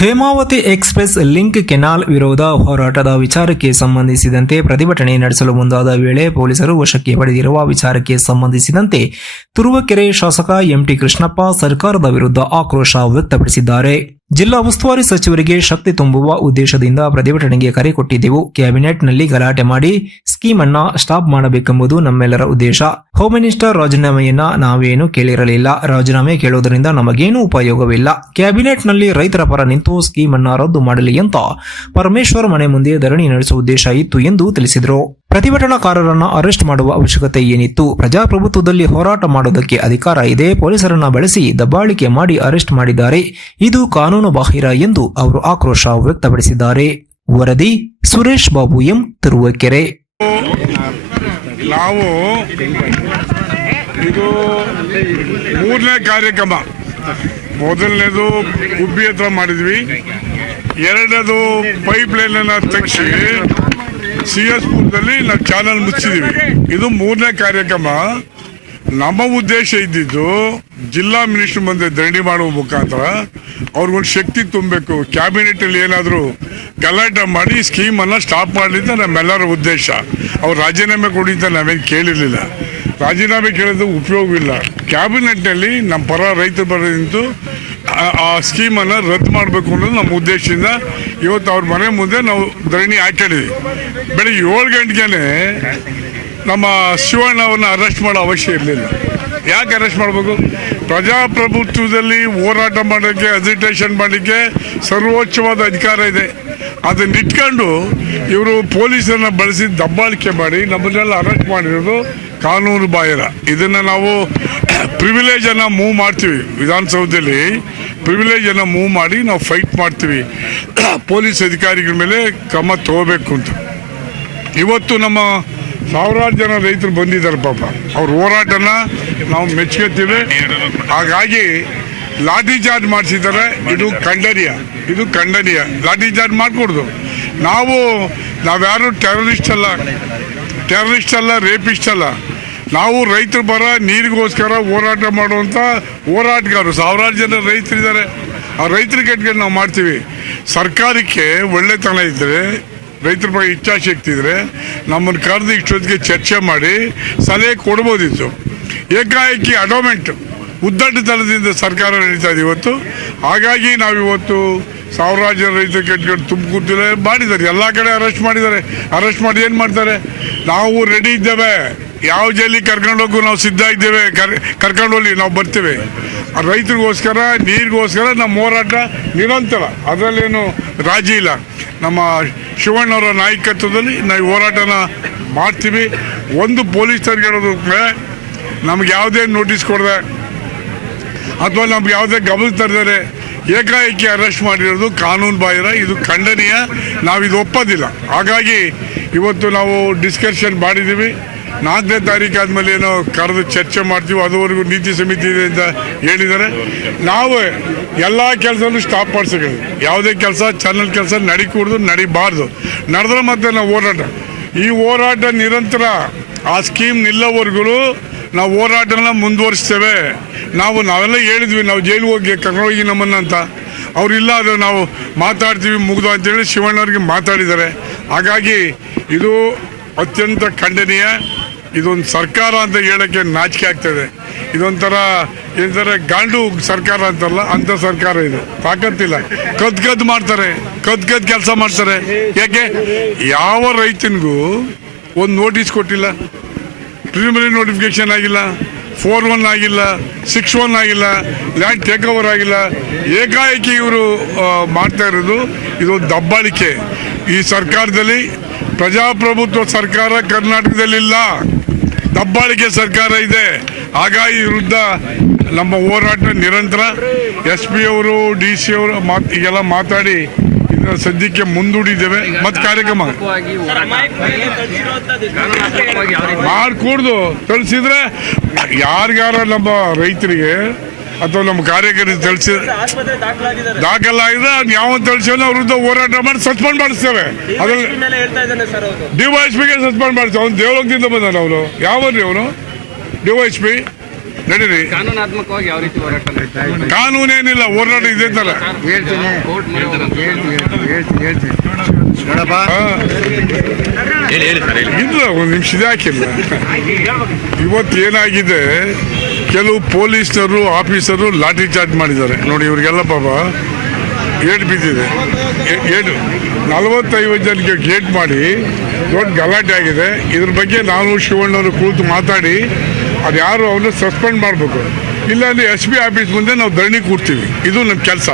Hemavathi express link canal ವಿರೋಧ ಹೋರಾಟದ ವಿಚಾರಕ್ಕೆ ಸಂಬಂಧಿಸಿದಂತೆ ಪ್ರತಿಭಟನೆ ನಡೆಸಲು ಮುಂದಾದ ವೇಳೆ ಪೊಲೀಸರು ವಶಕ್ಕೆ ಪಡೆದಿರುವ ವಿಚಾರಕ್ಕೆ ಸಂಬಂಧಿಸಿದಂತೆ ತುರುವಕೆರೆ ಶಾಸಕ ಎಂಟಿ ಕೃಷ್ಣಪ್ಪ ಸರ್ಕಾರದ ವಿರುದ್ಧ ಆಕ್ರೋಶ ವ್ಯಕ್ತಪಡಿಸಿದ್ದಾರೆ. ಜಿಲ್ಲಾ ಉಸ್ತುವಾರಿ ಸಚಿವರಿಗೆ ಶಕ್ತಿ ತುಂಬುವ ಉದ್ದೇಶದಿಂದ ಪ್ರತಿಭಟನೆಗೆ ಕರೆ ಕೊಟ್ಟಿದ್ದೆವು. ಕ್ಯಾಬಿನೆಟ್ನಲ್ಲಿ ಗಲಾಟೆ ಮಾಡಿ ಸ್ಕೀಮ್ ಅನ್ನ ಸ್ಟಾಪ್ ಮಾಡಬೇಕೆಂಬುದು ನಮ್ಮೆಲ್ಲರ ಉದ್ದೇಶ. ಹೋಮ್ ಮಿನಿಸ್ಟರ್ ರಾಜೀನಾಮೆಯನ್ನ ನಾವೇನು ಕೇಳಿರಲಿಲ್ಲ. ರಾಜೀನಾಮೆ ಕೇಳುವುದರಿಂದ ನಮಗೇನೂ ಉಪಯೋಗವಿಲ್ಲ. ಕ್ಯಾಬಿನೆಟ್ನಲ್ಲಿ ರೈತರ ಪರ ನಿಂತು ಸ್ಕೀಮ್ ಅನ್ನ ರದ್ದು ಮಾಡಲಿ ಅಂತ ಪರಮೇಶ್ವರ್ ಮನೆ ಮುಂದೆ ಧರಣಿ ನಡೆಸುವ ಉದ್ದೇಶ ಇತ್ತು ಎಂದು ತಿಳಿಸಿದರು. ಪ್ರತಿಭಟನಾಕಾರರನ್ನ ಅರೆಸ್ಟ್ ಮಾಡುವ ಅವಶ್ಯಕತೆ ಏನಿತ್ತು? ಪ್ರಜಾಪ್ರಭುತ್ವದಲ್ಲಿ ಹೋರಾಟ ಮಾಡೋದಕ್ಕೆ ಅಧಿಕಾರ ಇದೆ. ಪೊಲೀಸರನ್ನ ಬಳಸಿ ದಬ್ಬಾಳಿಕೆ ಮಾಡಿ ಅರೆಸ್ಟ್ ಮಾಡಿದ್ದಾರೆ. ಇದು ಕಾನೂನು ಬಾಹಿರ ಎಂದು ಅವರು ಆಕ್ರೋಶ ವ್ಯಕ್ತಪಡಿಸಿದ್ದಾರೆ. ವರದಿ ಸುರೇಶ್ ಬಾಬು ಎಂ, ತಿರುವಕೆರೆ. ನಾವು ಇದು ಮೂರನೇ ಕಾರ್ಯಕ್ರಮ. ಮೊದಲನೇದು ಉಬ್ಬಿ ಹತ್ರ ಮಾಡಿದ್ವಿ. ಎರಡನೇದು ಪೈಪ್ ಲೈನ್ ತೆಗೆಸಿ ಸಿ ಎಸ್ ಪುರದಲ್ಲಿ ನಾವು ಚಾನಲ್ ಮುಚ್ಚಿದೀವಿ. ಇದು ಮೂರನೇ ಕಾರ್ಯಕ್ರಮ. ನಮ್ಮ ಉದ್ದೇಶ ಇದ್ದಿದ್ದು ಜಿಲ್ಲಾ ಮಿನಿಸ್ಟರ್ ಮುಂದೆ ಧರಣಿ ಮಾಡುವ ಮುಖಾಂತರ ಅವ್ರಿಗೊಂದು ಶಕ್ತಿ ತುಂಬಬೇಕು. ಕ್ಯಾಬಿನೆಟ್ ಅಲ್ಲಿ ಏನಾದರೂ ಗಲಾಟೆ ಮಾಡಿ ಸ್ಕೀಮ್ ಅನ್ನ ಸ್ಟಾಪ್ ಮಾಡಲಿ ಅಂತ ನಮ್ಮೆಲ್ಲರ ಉದ್ದೇಶ. ಅವ್ರು ರಾಜೀನಾಮೆ ಕೊಡಿ ಅಂತ ನಾವೇನು ಕೇಳಿರಲಿಲ್ಲ. ರಾಜೀನಾಮೆ ಕೇಳೋದು ಉಪಯೋಗವಿಲ್ಲ. ಕ್ಯಾಬಿನೆಟ್ನಲ್ಲಿ ನಮ್ಮ ಪರ ರೈತರು ಪರ ನಿಂತು ಆ- ಸ್ಕೀಮನ್ನು ರದ್ದು ಮಾಡಬೇಕು ಅನ್ನೋದು ನಮ್ಮ ಉದ್ದೇಶದಿಂದ ಇವತ್ತು ಅವ್ರ ಮನೆ ಮುಂದೆ ನಾವು ಧರಣಿ ಹಾಕಿದ್ದೀವಿ ಬೆಳಿಗ್ಗೆ ಏಳು ಗಂಟೆಗೆ ನಮ್ಮ ಶಿವಣ್ಣ ಅವ್ರನ್ನ ಅರೆಸ್ಟ್ ಮಾಡೋ ಅವಶ್ಯ ಇರಲಿಲ್ಲ. ಯಾಕೆ ಅರೆಸ್ಟ್ ಮಾಡಬೇಕು? ಪ್ರಜಾಪ್ರಭುತ್ವದಲ್ಲಿ ಹೋರಾಟ ಮಾಡೋಕ್ಕೆ ಅಜಿಟೇಷನ್ ಮಾಡಲಿಕ್ಕೆ ಸರ್ವೋಚ್ಚವಾದ ಅಧಿಕಾರ ಇದೆ. ಅದನ್ನ ಇಟ್ಕೊಂಡು ಇವರು ಪೊಲೀಸರನ್ನ ಬಳಸಿ ದಬ್ಬಾಳಿಕೆ ಮಾಡಿ ನಮ್ಮನ್ನೆಲ್ಲ ಅರೆಸ್ಟ್ ಮಾಡಿರೋದು ಕಾನೂನು ಬಾಹಿರ. ಇದನ್ನು ನಾವು ಪ್ರಿವಿಲೇಜ್ ಅನ್ನ ಮೂವ್ ಮಾಡ್ತೀವಿ. ವಿಧಾನಸೌಧದಲ್ಲಿ ಪ್ರಿವಿಲೇಜ್ ಅನ್ನ ಮೂವ್ ಮಾಡಿ ನಾವು ಫೈಟ್ ಮಾಡ್ತೀವಿ. ಪೊಲೀಸ್ ಅಧಿಕಾರಿಗಳ ಮೇಲೆ ಕ್ರಮ ತಗೋಬೇಕು ಅಂತ. ಇವತ್ತು ನಮ್ಮ ಸಾವಿರಾರು ಜನ ರೈತರು ಬಂದಿದ್ದಾರೆ ಪಾಪ. ಅವ್ರ ಹೋರಾಟನ ನಾವು ಮೆಚ್ಕೋತೀವಿ. ಹಾಗಾಗಿ ಲಾಠಿ ಚಾರ್ಜ್ ಮಾಡಿಸಿದ್ದಾರೆ. ಇದು ಖಂಡನೀಯ. ಇದು ಖಂಡನೀಯ. ಲಾಠಿ ಚಾರ್ಜ್ ಮಾಡಿಕೊಡ್ದು. ನಾವು, ನಾವ್ಯಾರು ಟೆರರಿಸ್ಟ್ ಅಲ್ಲ. ಟೆರರಿಸ್ಟ್ ಅಲ್ಲ ರೇಪಿಸ್ಟ್ ಅಲ್ಲ. ನಾವು ರೈತರ ಬರ ನೀರಿಗೋಸ್ಕರ ಹೋರಾಟ ಮಾಡುವಂಥ ಹೋರಾಟಗಾರರು. ಸಾವಿರಾರು ಜನ ರೈತರಿದ್ದಾರೆ. ಆ ರೈತರ ಕಟ್ಕೊಂಡು ನಾವು ಮಾಡ್ತೀವಿ. ಸರ್ಕಾರಕ್ಕೆ ಒಳ್ಳೆತನ ಇದ್ದರೆ ರೈತರ ಬಗ್ಗೆ ಇಚ್ಛಾಶಕ್ತಿ ಇದ್ದರೆ ನಮ್ಮನ್ನು ಕರೆದು ಇಷ್ಟೊತ್ತಿಗೆ ಚರ್ಚೆ ಮಾಡಿ ಸಲಹೆ ಕೊಡ್ಬೋದಿತ್ತು. ಏಕಾಏಕಿ ಅಡೋಮೆಂಟ್, ಉದ್ದಟತನದಿಂದ ಸರ್ಕಾರ ನಡೀತಾ ಇದೆ ಇವತ್ತು. ಹಾಗಾಗಿ ನಾವು ಇವತ್ತು ಸಾವಿರಾರು ಜನ ರೈತರು ಕಟ್ಕೊಂಡು ಜಿಲ್ಲೆ ಮಾಡಿದ್ದಾರೆ. ಎಲ್ಲ ಕಡೆ ಅರೆಸ್ಟ್ ಮಾಡಿದ್ದಾರೆ. ಅರೆಸ್ಟ್ ಮಾಡಿ ಏನು ಮಾಡ್ತಾರೆ? ನಾವು ರೆಡಿ ಇದ್ದೇವೆ. ಯಾವ ಜೈಲಿಗೆ ಕರ್ಕೊಂಡು ಹೋಗು, ನಾವು ಸಿದ್ಧ ಇದ್ದೇವೆ. ಕರ್, ಕರ್ಕೊಂಡು ಹೋಗಿ ನಾವು ಬರ್ತೇವೆ. ರೈತರಿಗೋಸ್ಕರ, ನೀರಿಗೋಸ್ಕರ ನಮ್ಮ ಹೋರಾಟ ನಿರಂತರ. ಅದರಲ್ಲೇನು ರಾಜಿ ಇಲ್ಲ. ನಮ್ಮ ಶಿವಣ್ಣವರ ನಾಯಕತ್ವದಲ್ಲಿ ನಾವು ಹೋರಾಟನ ಮಾಡ್ತೀವಿ. ಒಂದು ಪೊಲೀಸರಿಗೆ ಹೇಳೋದಕ್ಕೆ ನಮ್ಗೆ ಯಾವುದೇ ನೋಟಿಸ್ ಕೊಡದೆ, ಅಥವಾ ನಮ್ಗೆ ಯಾವುದೇ ಗಮನ ತರದರೆ ಏಕಾಏಕಿ ಅರೆಸ್ಟ್ ಮಾಡಿರೋದು ಕಾನೂನು ಬಾಹಿರ. ಇದು ಖಂಡನೀಯ. ನಾವು ಇದು ಒಪ್ಪೋದಿಲ್ಲ. ಹಾಗಾಗಿ ಇವತ್ತು ನಾವು ಡಿಸ್ಕಷನ್ ಮಾಡಿದ್ದೀವಿ. ನಾಲ್ಕನೇ ತಾರೀಕು ಆದಮೇಲೆ ಏನೋ ಕರೆದು ಚರ್ಚೆ ಮಾಡ್ತೀವಿ, ಅದುವರೆಗೂ ನೀತಿ ಸಮಿತಿ ಇದೆ ಅಂತ ಹೇಳಿದ್ದಾರೆ. ನಾವು ಎಲ್ಲ ಕೆಲಸನೂ ಸ್ಟಾಪ್ ಮಾಡಿಸ್ಬೇಕು ಯಾವುದೇ ಕೆಲಸ ಚಾನಲ್ ಕೆಲಸ ನಡಿಕೂಡ್ದು, ನಡಿಬಾರ್ದು. ನಡೆದ್ರೆ ಮತ್ತೆ ನಾವು ಹೋರಾಟ. ಈ ಹೋರಾಟ ನಿರಂತರ ಆ ಸ್ಕೀಮ್ ನಿಲ್ಲೋವರೆಗೂ ನಾವು ಹೋರಾಟನ ಮುಂದುವರಿಸ್ತೇವೆ. ನಾವು ನಾವೆಲ್ಲ ಹೇಳಿದ್ವಿ, ನಾವು ಜೈಲಿಗೆ ಹೋಗಿ ಕರ್ಕೊಂಡೋಗಿ ನಮ್ಮನ್ನ ಅಂತ. ಅವರಿಲ್ಲ ಅದು ನಾವು ಮಾತಾಡ್ತೀವಿ, ಮುಗ್ದು ಅಂತೇಳಿ ಶಿವಣ್ಣವ್ರಿಗೆ ಮಾತಾಡಿದ್ದಾರೆ. ಹಾಗಾಗಿ ಇದು ಅತ್ಯಂತ ಖಂಡನೀಯ. ಇದೊಂದು ಸರ್ಕಾರ ಅಂತ ಹೇಳಕ್ಕೆ ನಾಚಿಕೆ ಆಗ್ತದೆ. ಇದೊಂಥರ ಏನಂತಾರೆ, ಗಾಂಡು ಸರ್ಕಾರ ಅಂತಲ್ಲ ಅಂತ ಸರ್ಕಾರ ಇದು. ತಾಕತ್ತಿಲ್ಲ. ಕದ್ ಕದ್ ಮಾಡ್ತಾರೆ, ಕದ್ ಕದ್ ಕೆಲಸ ಮಾಡ್ತಾರೆ. ಯಾಕೆ? ಯಾವ ರೈತನಿಗೂ ಒಂದು ನೋಟಿಸ್ ಕೊಟ್ಟಿಲ್ಲ. ಪ್ರಿಲಿಮಿನರಿ ನೋಟಿಫಿಕೇಶನ್ ಆಗಿಲ್ಲ ಫೋರ್ ಒನ್ ಆಗಿಲ್ಲ ಸಿಕ್ಸ್ ಒನ್ ಆಗಿಲ್ಲ ಲ್ಯಾಂಡ್ ಟೇಕ್ ಓವರ್ ಆಗಿಲ್ಲ. ಏಕಾಏಕಿ ಇವರು ಮಾಡ್ತಾ ಇರೋದು ಇದು ದಬ್ಬಾಳಿಕೆ. ಈ ಸರ್ಕಾರದಲ್ಲಿ ಪ್ರಜಾಪ್ರಭುತ್ವ ಸರ್ಕಾರ ಕರ್ನಾಟಕದಲ್ಲಿಲ್ಲ. ದಬ್ಬಾಳಿಕೆ ಸರ್ಕಾರ ಇದೆ. ಹಾಗಾಗಿ ವಿರುದ್ಧ ನಮ್ಮ ಹೋರಾಟ ನಿರಂತರ. ಎಸ್ ಪಿ ಅವರು, ಡಿ ಸಿ ಅವರು ಮಾತು, ಈಗೆಲ್ಲ ಮಾತಾಡಿ ಇದರ ಸದ್ಯಕ್ಕೆ ಮುಂದೂಡಿದ್ದೇವೆ. ಮತ್ತು ಕಾರ್ಯಕ್ರಮ. ಮಾಡಿಕೊಡ್ದು ತಳಿಸಿದ್ರೆ ಯಾರಿಗಾರ ನಮ್ಮ ರೈತರಿಗೆ ಅಥವಾ ನಮ್ಮ ಕಾರ್ಯಕರ್ತರು ತಿಳಿಸಿ ದಾಖಲಾಗಿದೆ ಅವ್ನು ಯಾವ ತಿಳಿಸಿದ್ರೆ ಅವ್ರ ವಿರುದ್ಧ ಹೋರಾಟ ಮಾಡಿ ಸಸ್ಪೆಂಡ್ ಮಾಡಿಸ್ತೇವೆ ಅದ್ರಲ್ಲಿ ಮೇಲೆ ಹೇಳ್ತಾ ಇದ್ದಾನೆ ಸರ್ ಅವರು. ಡಿ ವೈ ಎಸ್ ಪಿಗೆ ಸಸ್ಪೆಂಡ್ ಮಾಡ್ತೇವೆ ಅವ್ನು ದೇವಲೋಕದಿಂದ ಬಂದಾನ ಅವನು. ಯಾವನ್ರಿ ಅವನು? ಡಿವೈಎಸ್ಪಿ ವೈ ಎಸ್ ಪಿ ನಡೀರಿ. ಕಾನೂನಾತ್ಮಕವಾಗಿ ಯಾವ ರೀತಿ ಹೋರಾಟ ನಡೀತಾ ಕಾನೂನೇನಿಲ್ಲ ಹೋರಾಟ ಇದೆ ತರ ಹೇಳ್ತೀನಿ ಕೋರ್ಟ್ ಮೊರೆ ಹೋಗೋದು. ಹೇಳ್ತೀನಿ ಹೇಳ್ತೀನಿ ಹೇಳ್ತೀನಿ ನೋಡಪ್ಪ ಹಾ. ಇಲ್ಲ ಒಂದು ನಿಮಿಷ ಹಾಕಿಲ್ಲ ಇವತ್ತು ಏನಾಗಿದೆ ಕೆಲವು ಪೊಲೀಸರು ಆಫೀಸರು ಲಾಠಿ ಚಾರ್ಜ್ ಮಾಡಿದ್ದಾರೆ ನೋಡಿ ಇವರಿಗೆಲ್ಲ ಪಾಪ ಗೇಟ್ ಬಿದ್ದಿದೆ ಏಟು ನಲವತ್ತೈವತ್ತು ಜನಕ್ಕೆ ಗೇಟ್ ಮಾಡಿ ದೊಡ್ಡ ಗಲಾಟೆ ಆಗಿದೆ ಇದ್ರ ಬಗ್ಗೆ ನಾನು ಶಿವಣ್ಣವರು ಕೂತು ಮಾತಾಡಿ ಅದು ಯಾರು ಅವನ್ನ ಸಸ್ಪೆಂಡ್ ಮಾಡಬೇಕು ಇಲ್ಲಾಂದ್ರೆ ಎಸ್ ಬಿ ಆಫೀಸ್ ಮುಂದೆ ನಾವು ಧರಣಿ ಕೂಡ್ತೀವಿ ಇದು ನಮ್ಮ ಕೆಲಸ